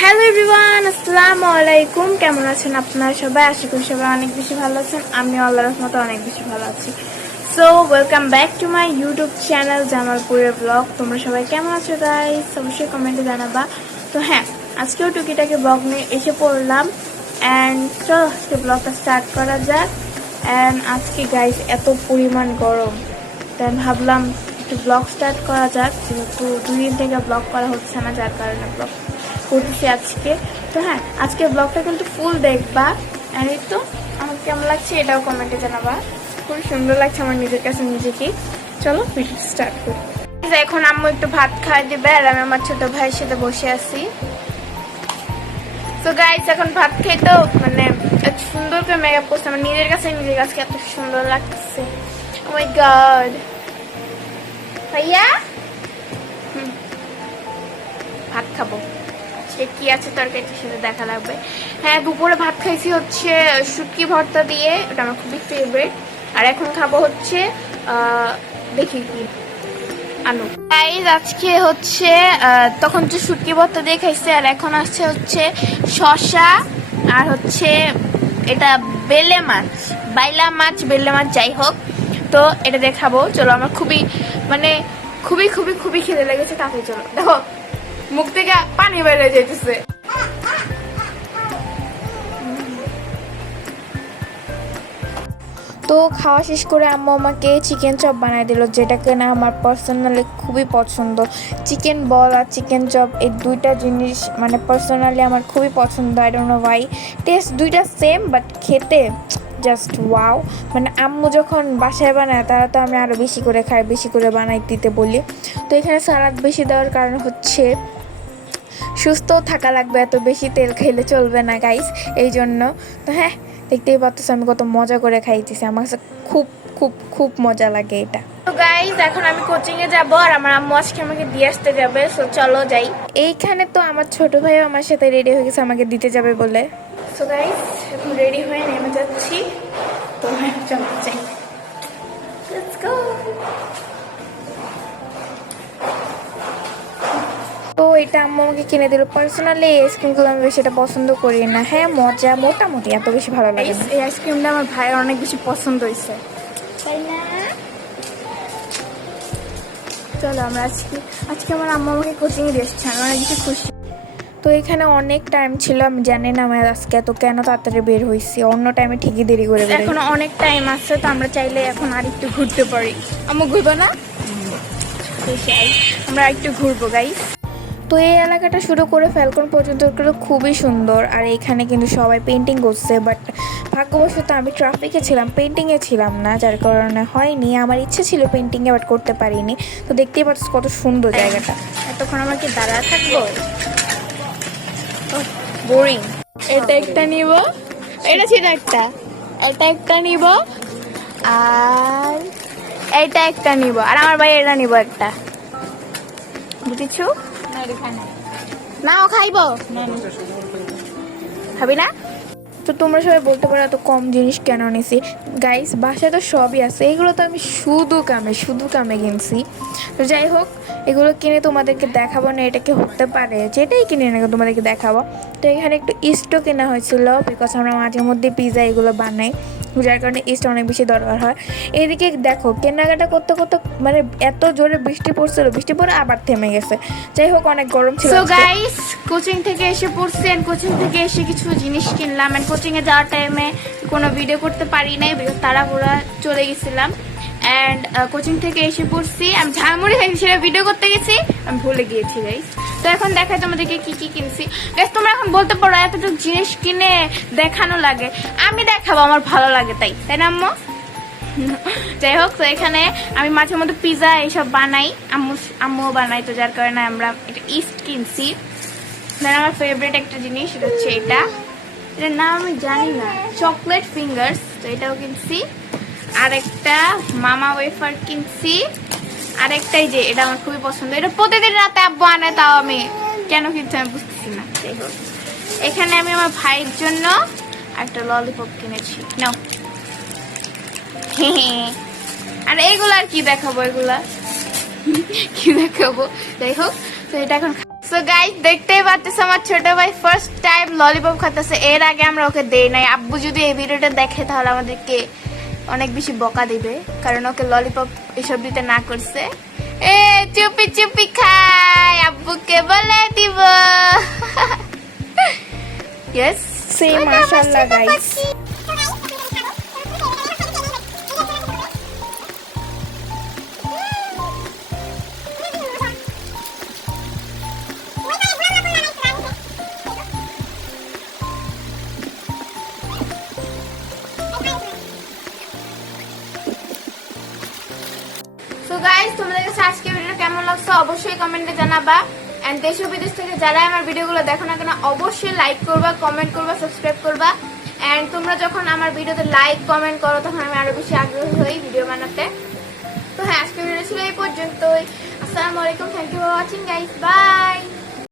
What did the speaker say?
Hello everyone, আসসালামু আলাইকুম। কেমন আছেন আপনারা সবাই? আশা করি সবাই অনেক বেশি ভালো আছেন। আমিও আল্লাহর রহমতে অনেক বেশি ভালো আছি। So welcome back to my YouTube channel জামালপুরের ব্লগ। তোমরা সবাই কেমন আছো গাইস? অবশ্যই কমেন্টে জানাবা। তো হ্যাঁ, আজকেও টুকিটাকি ব্লগ নিয়ে এসে পড়লাম। অ্যান্ড চলো আজকে ব্লগটা স্টার্ট করা যাক। অ্যান্ড আজকে গাইস এত পরিমাণ গরম, তাই ভাবলাম একটু ব্লগ স্টার্ট করা যাক, যেহেতু 2 দিন থেকে ব্লগ করা হচ্ছে না, যার কারণে ব্লগ করতেছি আজকে। তো হ্যাঁ, আজকে ব্লগটা কিন্তু ফুল দেখবা। আর এই তো আমার কেমন লাগছে এটাও কমেন্টে জানাবা। খুব সুন্দর লাগছে আমার নিজের কাছে নিজেকে। চলো ভিডিও স্টার্ট করি। এখন আম্মু একটু ভাত খাওয়াই দিবে, আর আমি আমার ছোট ভাইয়ের সাথে বসে আছি। তো গাইস এখন ভাত খেয়ে তো মানে এত সুন্দর করে মেকআপ করছে, আমার নিজের কাছে এত সুন্দর লাগছে। ও মাই গড ভাইয়া, ভাত খাবো। কি আছে তরকারির সাথে দেখা লাগবে। হ্যাঁ, দুপুরে ভাত খাইছি হচ্ছে শুটকি ভর্তা দিয়ে, ওটা আমার খুবই ফেভারিট। আর এখন খাবো হচ্ছে দেখি কি আনু গাইস। আজকে হচ্ছে তখন তো শুটকি ভর্তা দিয়ে খাইছে, আর এখন আসছে হচ্ছে শসা আর হচ্ছে এটা বেলে মাছ, বাইলা মাছ, বেলে মাছ, যাই হোক। তো এটা দিয়ে খাবো। চলো, আমার খুবই মানে খুবই খুবই খুবই খিদে লেগেছে। কাকে চলো দেখো, মুখ থেকে পানি বেরিয়ে যেতেছে। তো খাওয়া শেষ করে আম্মু আমাকে চিকেন চপ বানিয়ে দিল, যেটা কিনা আমার পার্সোনালি খুবই পছন্দ। চিকেন বল আর চিকেন চপ, এই দুইটা জিনিস মানে পার্সোনালি আমার খুবই পছন্দ। I don't know Y. Test দুইটা সেম, বাট খেতে জাস্ট ওয়াও। মানে আম্মু যখন বাসায় বানায় তারা তো আমি আরও বেশি করে খাই, বেশি করে বানাই দিতে বলি। তো এখানে সালাদ বেশি দেওয়ার কারণ হচ্ছে সুস্থ থাকা লাগবে, এত বেশি তেল খেলে চলবে না গাইস, এই জন্য। তো হ্যাঁ, দেখতেই পাচ্ছ আমি কত মজা করে খাইতেছি। আমার কাছে খুব খুব খুব মজা লাগে এটা। তো গাইস এখন আমি কোচিংয়ে যাব, আর আমার আম্মু আজকে আমাকে দিয়ে আসতে যাবে। সো চলো যাই। এইখানে তো আমার ছোট ভাইও আমার সাথে রেডি হয়ে গেছে আমাকে দিতে যাবে বলে। সো গাইস এখন রেডি হয়ে নেমে যাচ্ছি। তো হ্যাঁ চলো যাই, লেটস গো। তো এটা আম্মু আমাকে কিনে দিল। পার্সোনালি এই আইসক্রিমগুলো আমি বেশি এটা পছন্দ করি না। হ্যাঁ মজা, মোটামুটি, এত বেশি ভালো লাগে না। এই আইসক্রিমটা আমার ভাইয়ের অনেক বেশি পছন্দ হয়েছে, তাই না? চলো আমরা আজকে আমার আম্মু আমাকে কোচিংয়ে দিয়ে এসেছে, আমি অনেক বেশি খুশি। তো এখানে অনেক টাইম ছিল, আমি জানি না আমার আজকে তো কেন তাড়াতাড়ি বের হয়েছি। অন্য টাইমে ঠিকই দেরি করে। এখন অনেক টাইম আছে, তো আমরা চাইলে এখন আর একটু ঘুরতে পারি। আম্মু ঘুরবো না? আমরা একটু ঘুরবো গাইস। তো এই এলাকাটা শুরু করে ফ্যালকন পর্যন্ত খুবই সুন্দর। আর এখানে কিন্তু সবাই পেন্টিং করছে, বাট ভাগ্যবশত আমি ট্রাফিকে ছিলাম, পেন্টিংয়ে ছিলাম না, যার কারণে হয়নি। আমার ইচ্ছে ছিল পেন্টিংয়ে, বাট করতে পারিনি। তো দেখতেই পাচ্ছ কত সুন্দর জায়গাটা। এতক্ষণ আমার কি দাঁড়া থাকবো? বোরিং। এটা একটা নিব, এটা ছিল একটা, এটা একটা নিব, আর এটা একটা নিব, আর আমার ভাই এটা নিব একটা। বুঝেছো? নাও খাইব, খাবি না? তো তোমরা সবাই বলতে পারো এত কম জিনিস কেন নিছি। গাইস বাসায় তো সবই আছে, এগুলো তো আমি শুধু কামে কিনছি। তো যাই হোক, এগুলো কিনে তোমাদেরকে দেখাবো না, এটা কি হতে পারে যেটাই কিনে না তোমাদেরকে দেখাবো। তো এখানে একটু ইস্টও কেনা হয়েছিল, বিকজ আমরা মাঝে মধ্যে পিৎজা এগুলো বানাই, যার কারণে ইস্ট অনেক বেশি দরকার হয়। এদিকে দেখো কেনাকাটা করতে করতে মানে এত জোরে বৃষ্টি পড়ছিল, বৃষ্টি পড়ে আবার থেমে গেছে। যাই হোক, অনেক গরম ছিল। সো গাইস কোচিং থেকে এসে পড়ছি, কোচিং থেকে এসে কিছু জিনিস কিনলাম। কোচিংয়ে যাওয়ার টাইমে কোনো ভিডিও করতে পারি নাই, তাড়াহুড়া চলে গেছিলাম। অ্যান্ড কোচিং থেকে এসে পড়ছি, আমি ঝালমুড়ি খাইছি, সেটা ভিডিও করতে গেছি, আমি ভুলে গিয়েছি গাইস। তো এখন দেখাই তোমাদেরকে কি কি কিনছি। গাইস তোমরা এখন বলতে পারো এতটুকু জিনিস কিনে দেখানো লাগে, আমি দেখাবো আমার ভালো লাগে তাই না আম্মু? যাই হোক, তো এখানে আমি মাঝে মধ্যে পিৎজা এইসব বানাই, আম্মুও বানাই, তো যার কারণে আমরা এটা ইস্ট কিনছি। আমার ফেভারিট একটা জিনিস সেটা হচ্ছে এটার নাম আমি জানি না, চকলেট ফিঙ্গার্স, তো এটাও কিনছি। আরেকটা মামা ওয়েফার কিনছি। আরেকটাই যে এটা আমার খুবই পছন্দ, এটা প্রতিদিন রাতে আব্বু আনে, তাও আমি কেন কিনছি আমি বুঝতেছি না। যাই হোক, এখানে আমি আমার ভাইয়ের জন্য একটা ললিপপ কিনেছি। নাও। আর এইগুলা আর কি দেখাবো, এগুলা কি দেখাবো। যাই হোক, তো এটা এখন সো গাইস দেখতেই পাচ্ছেন আমার ছোট ভাই ফার্স্ট টাইম ললিপপ খাইতেছে। এর আগে আমরা ওকে দেই নাই। আব্বু যদি এই ভিডিওটা দেখে তাহলে আমাদেরকে অনেক বেশি বকা দিবে, কারণ ওকে ললিপপ এসব দিতে না করছে। এ চুপি চুপি খাই, আব্বুকে বলে দিব। ইয়েস সে মাশাআল্লাহ গাইস। সো গাইস তোমাদের কাছে আজকে ভিডিওটা কেমন লাগছে অবশ্যই কমেন্টে জানাবা। এন্ড দেশ ও বিদেশ থেকে যারা আমার ভিডিওগুলো দেখো না কেন অবশ্যই লাইক করবা, কমেন্ট করবা, সাবস্ক্রাইব করবা। এন্ড তোমরা যখন আমার ভিডিওতে লাইক কমেন্ট করো তখন আমি আরো বেশি আগ্রহী হই ভিডিও বানাতে। তো হ্যাঁ, আজকে ভিডিও ছিল এই পর্যন্তই। আসসালামু আলাইকুম, thank you for watching guys, by.